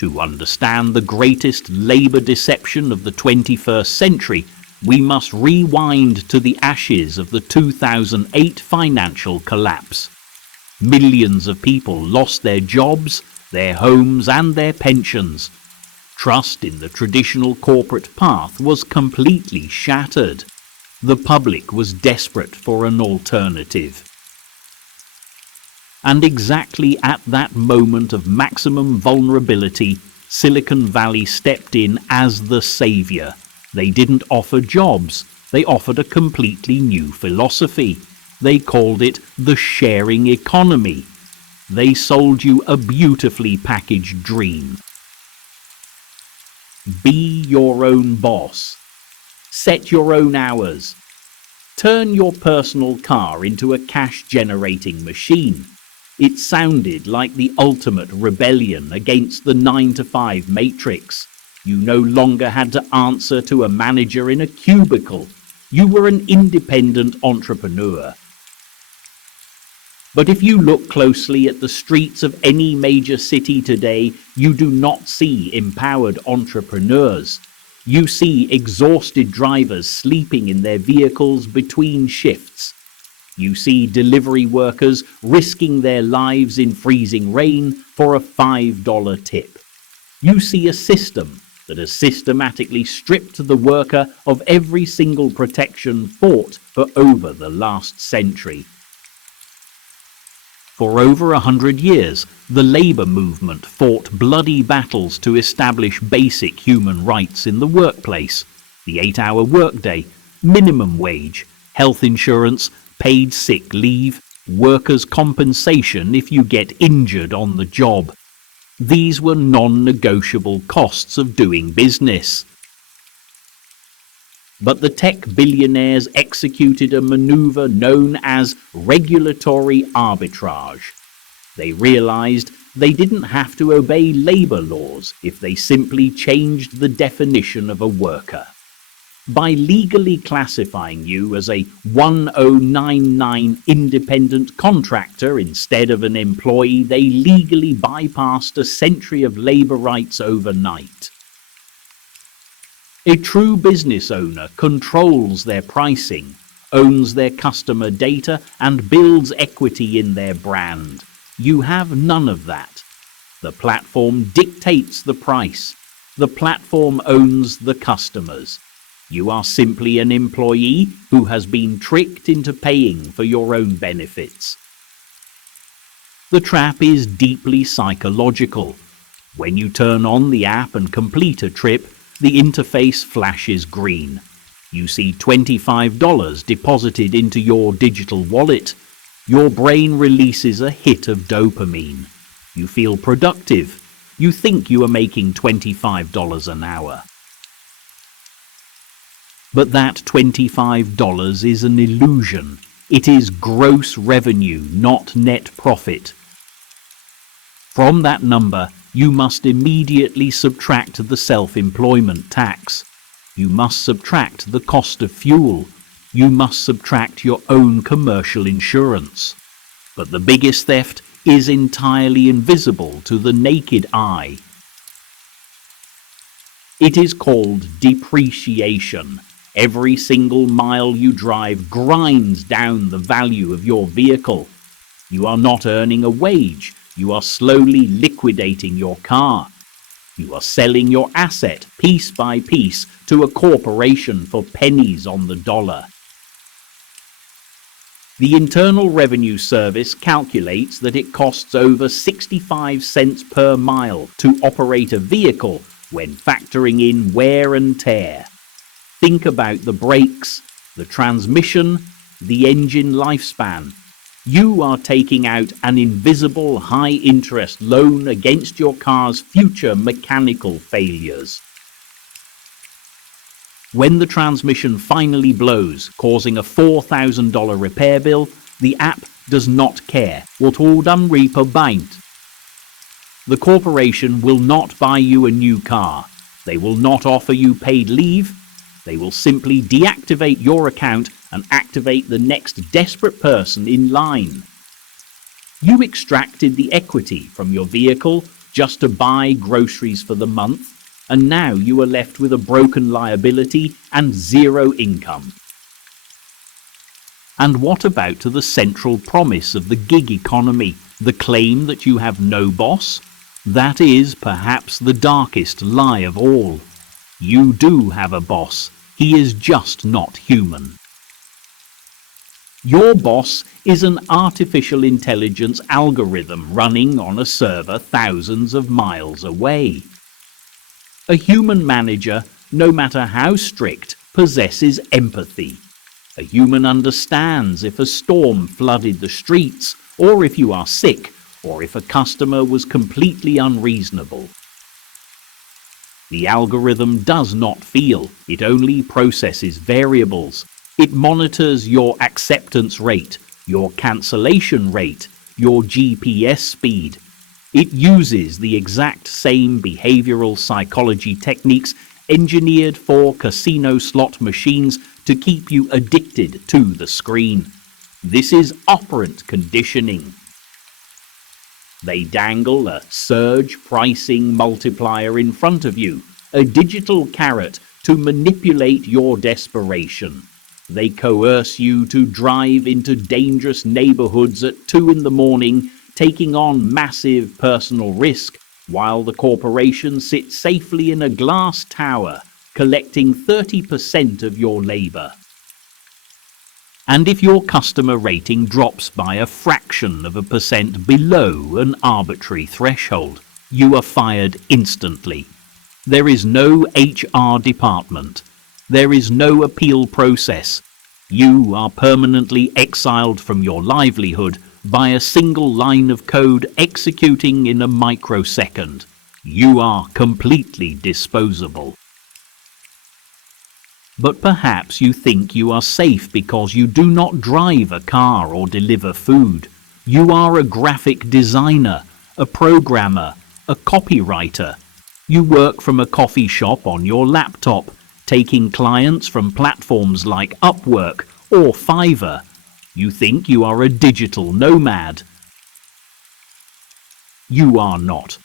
To understand the greatest labor deception of the 21st century, we must rewind to the ashes of the 2008 financial collapse. Millions of people lost their jobs, their homes, and their pensions. Trust in the traditional corporate path was completely shattered. The public was desperate for an alternative. And exactly at that moment of maximum vulnerability, Silicon Valley stepped in as the savior. They didn't offer jobs, they offered a completely new philosophy. They called it the sharing economy. They sold you a beautifully packaged dream. Be your own boss. Set your own hours. Turn your personal car into a cash-generating machine. It sounded like the ultimate rebellion against the 9-to-5 matrix. You no longer had to answer to a manager in a cubicle. You were an independent entrepreneur. But if you look closely at the streets of any major city today, you do not see empowered entrepreneurs. You see exhausted drivers sleeping in their vehicles between shifts. You see delivery workers risking their lives in freezing rain for a $5 tip. You see a system that has systematically stripped the worker of every single protection fought for over the last century. For over 100 years, the labor movement fought bloody battles to establish basic human rights in the workplace: the 8-hour workday, minimum wage, health insurance, paid sick leave, workers' compensation if you get injured on the job. These were non-negotiable costs of doing business. But the tech billionaires executed a maneuver known as regulatory arbitrage. They realized they didn't have to obey labor laws if they simply changed the definition of a worker. By legally classifying you as a 1099 independent contractor instead of an employee, they legally bypassed a century of labor rights overnight. A true business owner controls their pricing, owns their customer data, and builds equity in their brand. You have none of that. The platform dictates the price. The platform owns the customers. You are simply an employee who has been tricked into paying for your own benefits. The trap is deeply psychological. When you turn on the app and complete a trip, the interface flashes green. You see $25 deposited into your digital wallet. Your brain releases a hit of dopamine. You feel productive. You think you are making $25 an hour. But that $25 is an illusion. It is gross revenue, not net profit. From that number, you must immediately subtract the self-employment tax. You must subtract the cost of fuel. You must subtract your own commercial insurance. But the biggest theft is entirely invisible to the naked eye. It is called depreciation. Every single mile you drive grinds down the value of your vehicle. You are not earning a wage. You are slowly liquidating your car. You are selling your asset piece by piece to a corporation for pennies on the dollar. The Internal Revenue Service calculates that it costs over 65 cents per mile to operate a vehicle when factoring in wear and tear. Think about the brakes, the transmission, the engine lifespan. You are taking out an invisible high-interest loan against your car's future mechanical failures. When the transmission finally blows, causing a $4,000 repair bill, the app does not care what all done repaint. The corporation will not buy you a new car. They will not offer you paid leave. They will simply deactivate your account and activate the next desperate person in line. You extracted the equity from your vehicle, just to buy groceries for the month, and now you are left with a broken liability and zero income. And what about the central promise of the gig economy, the claim that you have no boss? That is perhaps the darkest lie of all. You do have a boss. He is just not human. Your boss is an artificial intelligence algorithm running on a server thousands of miles away. A human manager, no matter how strict, possesses empathy. A human understands if a storm flooded the streets, or if you are sick, or if a customer was completely unreasonable. The algorithm does not feel, it only processes variables. It monitors your acceptance rate, your cancellation rate, your GPS speed. It uses the exact same behavioral psychology techniques engineered for casino slot machines to keep you addicted to the screen. This is operant conditioning. They dangle a surge pricing multiplier in front of you, a digital carrot to manipulate your desperation. They coerce you to drive into dangerous neighborhoods at 2 in the morning, taking on massive personal risk, while the corporation sits safely in a glass tower, collecting 30% of your labor. And if your customer rating drops by a fraction of a percent below an arbitrary threshold, you are fired instantly. There is no HR department. There is no appeal process. You are permanently exiled from your livelihood by a single line of code executing in a microsecond. You are completely disposable. But perhaps you think you are safe because you do not drive a car or deliver food. You are a graphic designer, a programmer, a copywriter. You work from a coffee shop on your laptop, taking clients from platforms like Upwork or Fiverr. You think you are a digital nomad. You are not.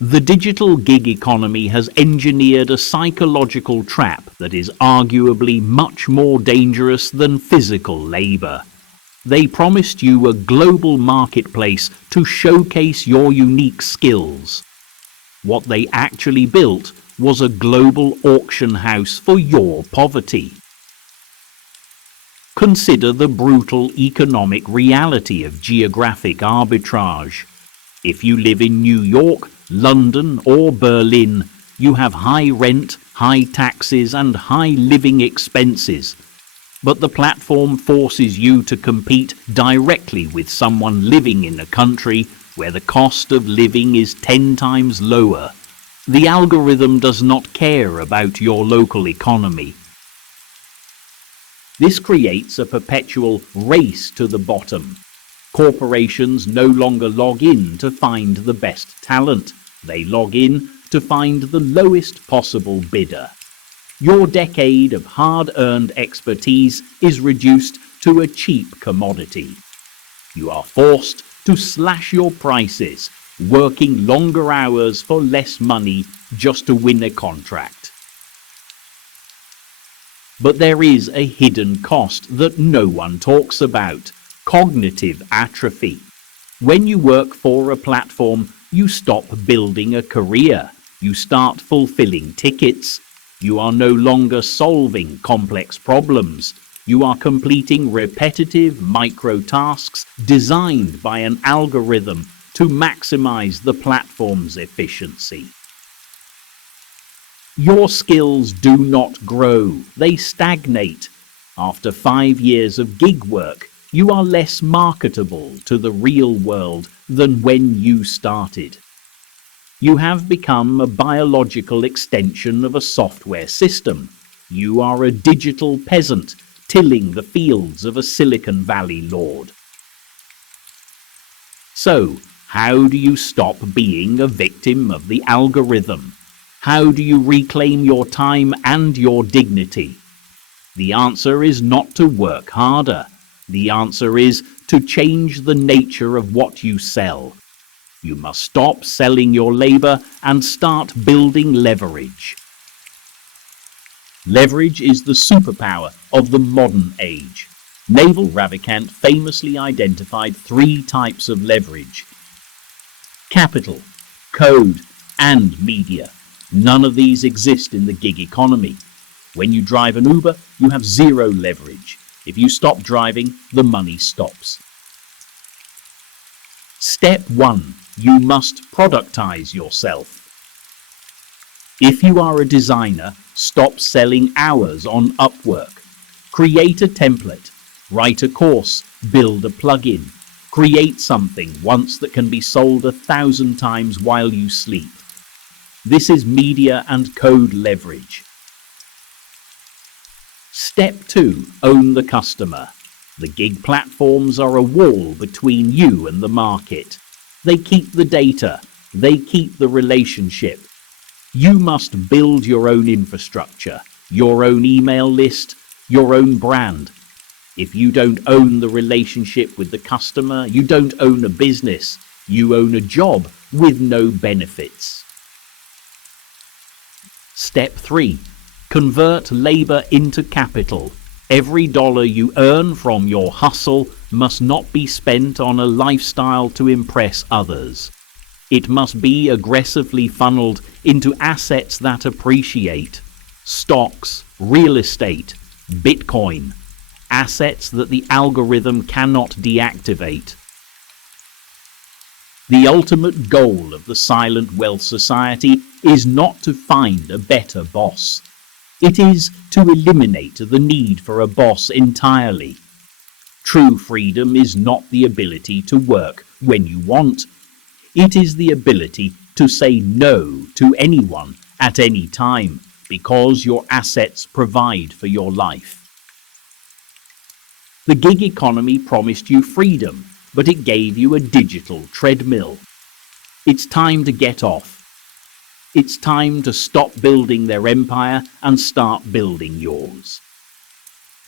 The digital gig economy has engineered a psychological trap that is arguably much more dangerous than physical labor. They promised you a global marketplace to showcase your unique skills. What they actually built was a global auction house for your poverty. Consider the brutal economic reality of geographic arbitrage. If you live in New York, London or Berlin, you have high rent, high taxes and high living expenses. But the platform forces you to compete directly with someone living in a country where the cost of living is 10 times lower. The algorithm does not care about your local economy. This creates a perpetual race to the bottom. Corporations no longer log in to find the best talent. They log in to find the lowest possible bidder. Your decade of hard-earned expertise is reduced to a cheap commodity. You are forced to slash your prices, working longer hours for less money just to win a contract. But there is a hidden cost that no one talks about: cognitive atrophy. When you work for a platform, you stop building a career. You start fulfilling tickets. You are no longer solving complex problems. You are completing repetitive micro-tasks designed by an algorithm to maximize the platform's efficiency. Your skills do not grow, they stagnate. After 5 years of gig work, you are less marketable to the real world than when you started. You have become a biological extension of a software system. You are a digital peasant tilling the fields of a Silicon Valley lord. So, how do you stop being a victim of the algorithm? How do you reclaim your time and your dignity? The answer is not to work harder. The answer is to change the nature of what you sell. You must stop selling your labor and start building leverage. Leverage is the superpower of the modern age. Naval Ravikant famously identified 3 types of leverage: capital, code, and media. None of these exist in the gig economy. When you drive an Uber, you have 0 leverage. If you stop driving, the money stops. Step 1. You must productize yourself. If you are a designer, stop selling hours on Upwork. Create a template, write a course, build a plugin. Create something once that can be sold 1,000 times while you sleep. This is media and code leverage. Step 2. Own the customer. The gig platforms are a wall between you and the market. They keep the data. They keep the relationship. You must build your own infrastructure, your own email list, your own brand. If you don't own the relationship with the customer, you don't own a business. You own a job with no benefits. Step 3. Convert labor into capital. Every dollar you earn from your hustle must not be spent on a lifestyle to impress others. It must be aggressively funneled into assets that appreciate: stocks, real estate, Bitcoin, assets that the algorithm cannot deactivate. The ultimate goal of the silent wealth society is not to find a better boss. It is to eliminate the need for a boss entirely. True freedom is not the ability to work when you want. It is the ability to say no to anyone at any time because your assets provide for your life. The gig economy promised you freedom, but it gave you a digital treadmill. It's time to get off. It's time to stop building their empire and start building yours.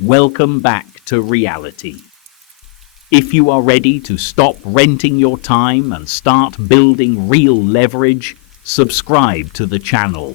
Welcome back to reality. If you are ready to stop renting your time and start building real leverage, subscribe to the channel.